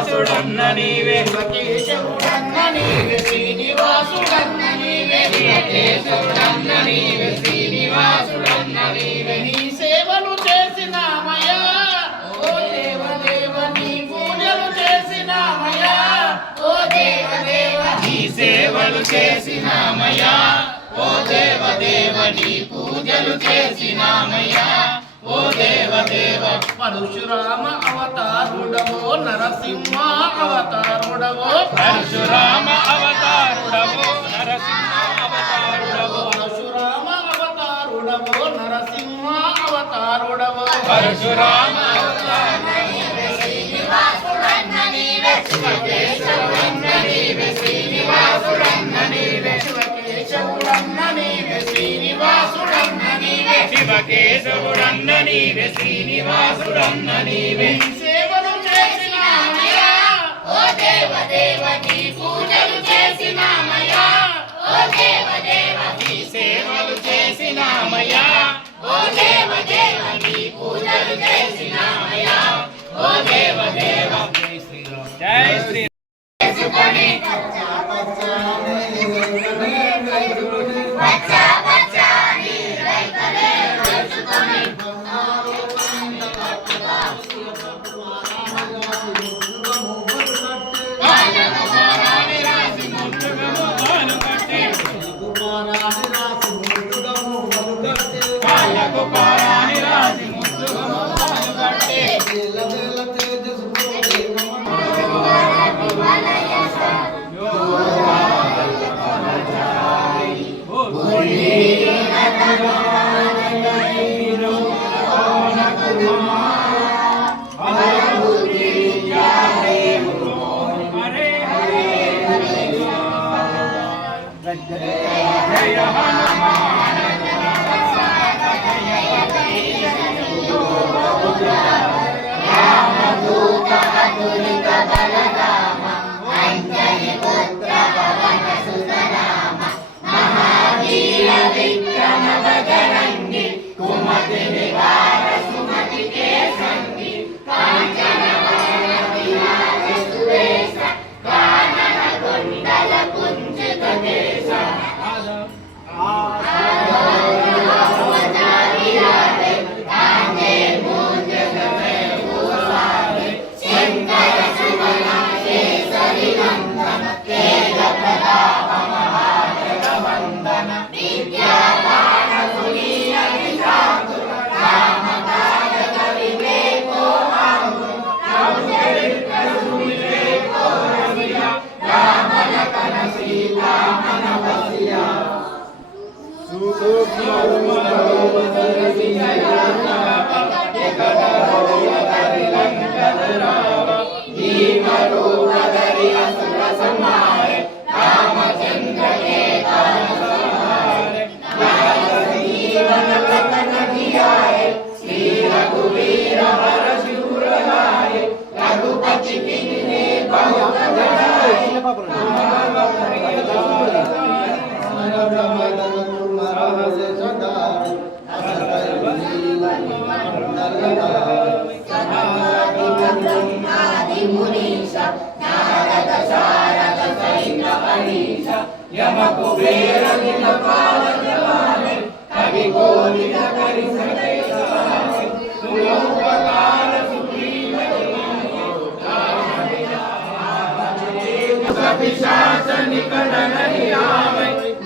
శ్రీనివాసుడన్న నీవే కేశవుడన్న నీవే శ్రీనివాసుడన్న నీవే కేశవుడన్న నీవే శ్రీనివాసుడన్న నీవే నీ సేవలు చేసినామయ్యా ఓ దేవదేవ నీ పూజలు చేసినామయ్యా ఓ దేవదేవ నీ సేవలు చేసినామయ్యా ఓ దేవదేవ నీ పూజలు చేసినామయ్యా ఓ దేవదేవ పరశురామ అవతారుడవో నరసింహ అవతారుడవో పరశురామ అవతారుడవో నరసింహ అవతారుడవో పరశురామ అవతారుడవో నరసింహ అవతారుడవో పరశురామ శ్రీనివాసుడన్న నీవే శివకేశవుడన్న నీవే శ్రీనివాసుడన్న నీవే శివకేశవుడన్న నీవే శ్రీనివాసుడన్న నీవే శివకేశవుడన్న నీవే శ్రీనివాసుడన్న నీవే సేవలు చేసినామయ్యా ఓ దేవదేవ నీ పూజలు చేసినామయ్యా ఓ దేవదేవ నీ సేవలు చేసినామయ్యా ఓ దేవదేవ నీ పూజలు చేసినామయ్యా ఓ దేవదేవ జై శ్రీరామ్ జై శ్రీ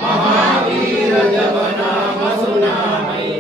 महावीर जब नाम सुनामै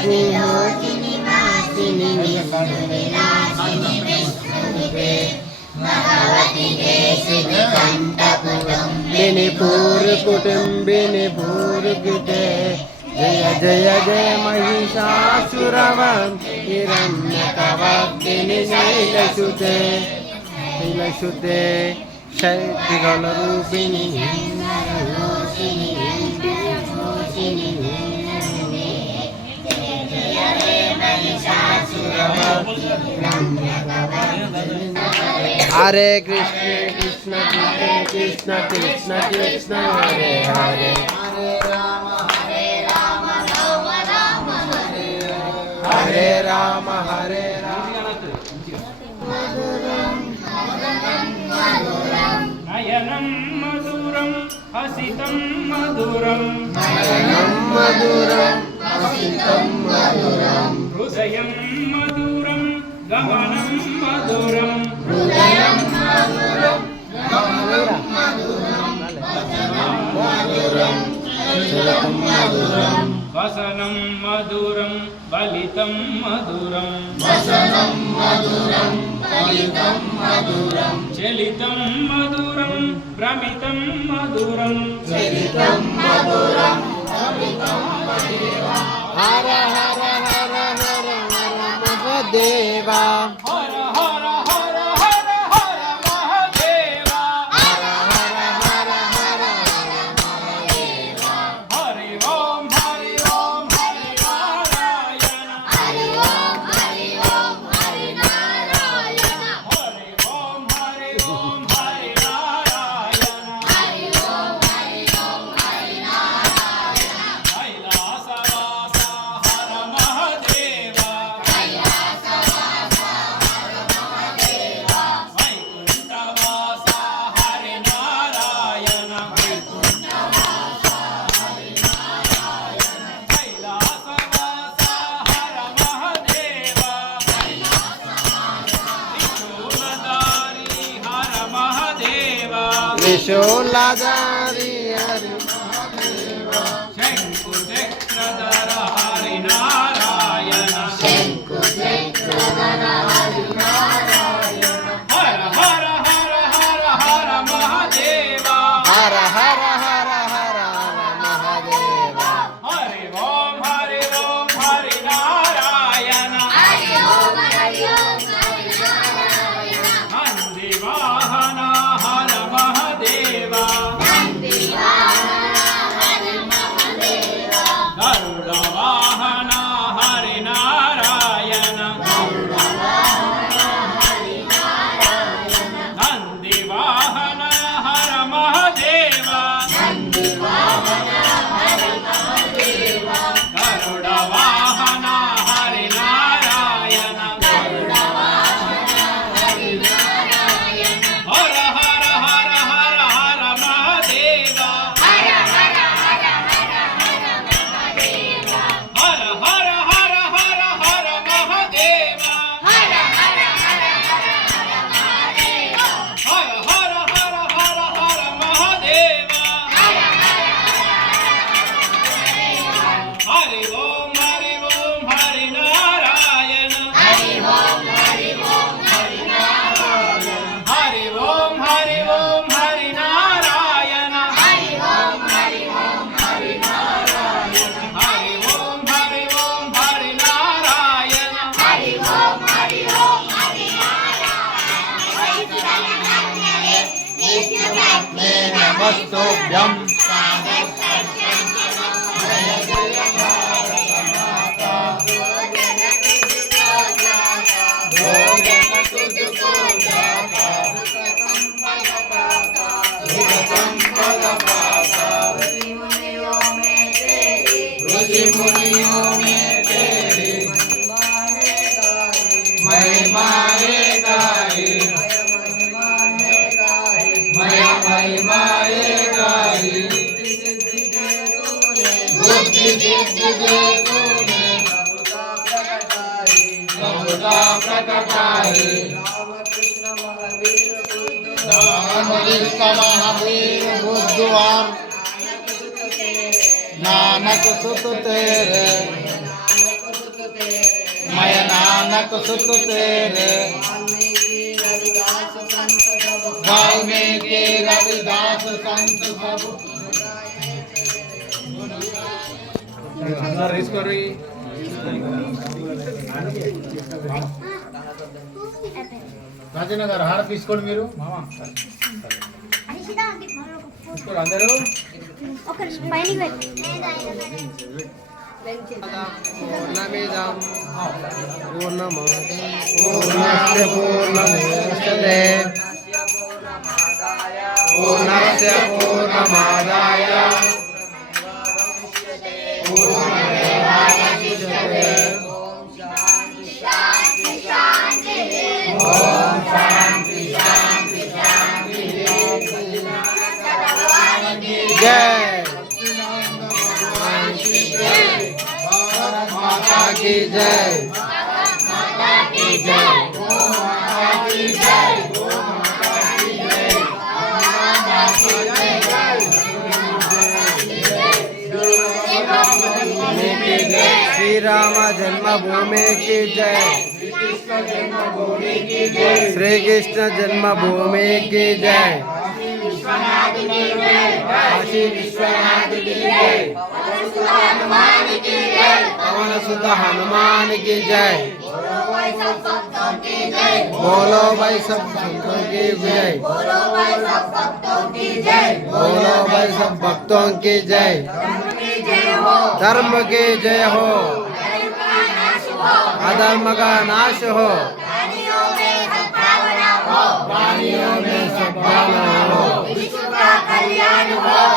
निवासिनि विनाशिनि विष्णुनिते भगवति देशिकण्ठकुटुम्बिनि पूर्वकुटुम्बिनि पूर्वकृते जय जय जय महिषासुरवन् हिरण्यकवर्तिनि शैलसुते शैलसुते शैलरूपिणि हरे कृष्ण कृष्ण कृष्ण कृष्ण कृष्ण हरे हरे हरे राम हरे राम नयनं मधुरं हसितं मधुरं नयनं मधुरं हसितं मधुरं हृदयं मधुरं गमनं मधुरं हृदयं मधुरं गमनं मधुरं चलतं मधुरं वसनं मधुरं बलितं मधुरं वसनं मधुरं फलितं मधुरं चलितं मधुरं भ्रमितं मधुरं चलितं मधुरं भ्रमितं मधुरं हर हर हर हर हर महादेवा हर हर हर हर हर महादेवा हर हर हर हर महादेवा हरि ओम हरि ओम हरि नारायण हरि ओम हरि ओम हरि नारायण हरि ओम हरि ओम हरि नारायण हरि ओम हरि ओम हरि नारायण कैलासवासा हर महादेवा कैलासवासा हर महादेवा वैकुण्ठवासा हरि नारायण वैकुण्ठवासा हरि नारायण कैलासवासा हर महादेवा त्रिशूलधारी हर महादेवा त्रिशूलधारी हरि महादेवा शङ्कुचक्रधर हरि नारायण शङ्कुचक्रधर हरि नारायण हर हर हर हर हर महादेवा हर हर हर हर हर महादेवा हरि ओम हरि नारायण हरि ओम हरि ओम हरि नारायण नंदी वाहन हर महादेवा नन्दिवाहन हरि महादेवा गरुड वाहन हरि नारायण गरुडवाहन हरि नारायण नंदी वाहन हर महादेवा नन्दिवाहन हरि महादेवा गरुड वाहन हरि नारायण गरुडवाहन हरि नारायण हर हर हर हर हर महादेवा हर हर हर हर हर महादेवा हर हर हर हर हर महादेवा हर हर हर हर हर महादेवा हर हर हर हर हर महादेवा हर हर हर हरि ओम हरि नारायण हरि ओम हरि ओम हरि नारायण हरि ओम हरि नारायण हरि ओम हरि ओम हरि नारायण हरि ओम हरि नारायण हरि ओम हरि ओम हरि नारायण विष्णुपत्ने नमस्तुभ्यं ऋषि मुनियों में तेरी महिमा रे गाई महिमा रे गाई बुद्धि सिद्धि दे तूने प्रभुता प्रकटाई रामकृष्ण महावीर बुद्धवान नानक सुत तेरे लाख सुख तेरे वाल्मीकि रविदास संत सब రాజనగర్ హార తీసుకోండి మీరు అందరూ పూర్ణమిదం పూర్ణమాదాయ పూర్ణముదచ్యతే పూర్ణస్య పూర్ణమాదాయ పూర్ణమేవావశిష్యతే ఓం శాంతి శాంతి శాంతి జై माता की जय माता की जय गो माता की जय गो माता की जय माता की जय श्री राम जन्मभूमि की जय श्री कृष्ण जन्मभूमि की जय काशी विश्वनाथ की जय पवन सुत हनुमान की जय बोलो भाई सब भक्तों की जय बोलो भाई सब भक्तों की जय धर्म की जय हो अधर्म का नाश हो प्राणियों में सद्भावना हो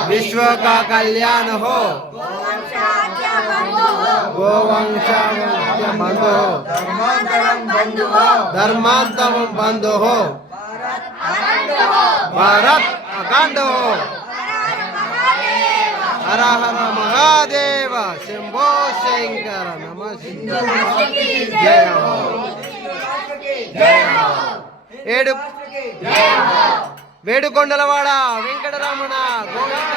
विश्व का कल्याण हो गोवंश बंधु हो धर्मांतरम बंधु हो भारत अखंड हो हर हर महादेव शंभो शंकर नमः जय हो ఏడు వేడుకొండలవాడ వెంకటరమణ గోవింద